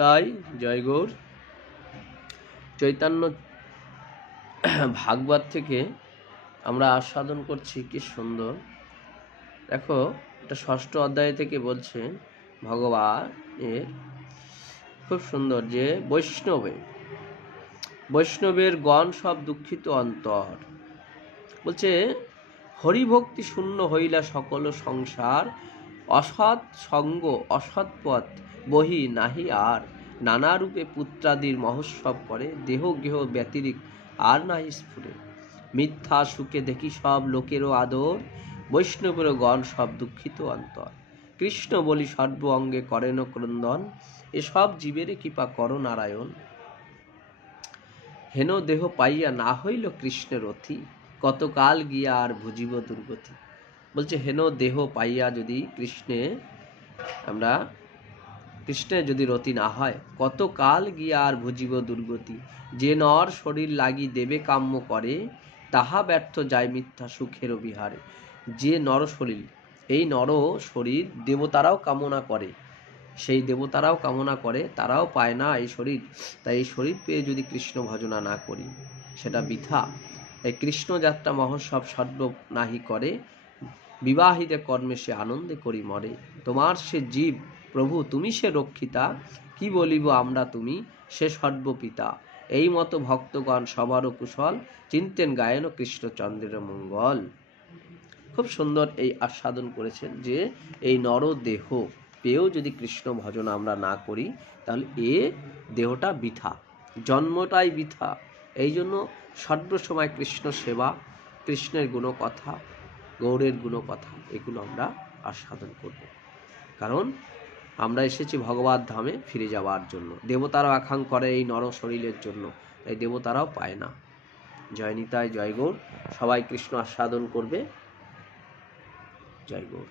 তাই জয় গৌর। চৈতন্য ভাগবত থেকে আমরা আস্বাদন করছি, কি সুন্দর। দেখো, এটা 6ষ্ঠ অধ্যায় থেকে বলছে ভগবানের, খুব সুন্দর, যে বৈষ্ণবের গণ সব দুঃখিত অন্তর। বলছে, হরিভক্তি শূন্য হইলা সকল সংসার, অসৎ সঙ্গ অসৎ পথ বহি নাহি আর, নানা রূপে পুত্রাদির মহোৎসব করে, দেহ গেহ ব্যতিরিক আর নাহি স্ফুরে। মিথ্যা সুখে দেখি সব লোকেরও আদর, বৈষ্ণবেরও গণ সব দুঃখিত অন্তর। কৃষ্ণ বলি সর্ব অঙ্গে করেন ক্রন্দন, এসব জীবের কৃপা কর নারায়ণ। হেন দেহ পাইয়া না হইল কৃষ্ণের অতি, কতকাল গিয়া আর ভুজিব দুর্গতি। বলছে, হেন দেহ পাইয়া যদি কৃষ্ণের যদি রতি না হয়, কতকাল গিয়া আর ভুজিব দুর্গতি। যে নর শরীর লাগি দেবে কাম্য করে, তাহা ব্যর্থ যায় মিথ্যা সুখের বিহারে। যে নর শরীর, এই নর শরীর দেবতারাও কামনা করে, সেই দেবতারাও কামনা করে, তারাও পায় না এই শরীর। তাই এই শরীর পেয়ে যদি কৃষ্ণ ভজনা না করি, সেটা বৃথা। এই কৃষ্ণ যাত্রা মহোৎসব সর্ব নাহি করে, বিবাহিতে কর্মে সে আনন্দে করি মরে। তোমার সে জীব প্রভু তুমি সে রক্ষিতা, কি বলিব আমরা তুমি সে সর্বপিতা। এই মতো ভক্তগণ সবারও কুশল, চিন্তেন গায়েন কৃষ্ণচন্দ্রের মঙ্গল। খুব সুন্দর এই আস্বাদন করেছেন যে এই নরদেহ পেয়েও যদি কৃষ্ণ ভজন আমরা না করি, তাহলে দেহটা বৃথা, জন্মটাই বৃথা। এই জন্য সর্বসময় কৃষ্ণ সেবা, কৃষ্ণের গুণকথা, গৌরের গুণকথা, এগুলো আমরা আস্বাদন করব। কারণ আমরা এসেছি ভগবত ধামে ফিরে যাওয়ার জন্য। দেবতারাও আকাঙ্ক্ষা করে এই নর শরীরের জন্য, তাই দেবতারাও পায় না। জয় নিতাই, জয় গৌর। সবাই কৃষ্ণ আস্বাদন করবে। জয় গৌর।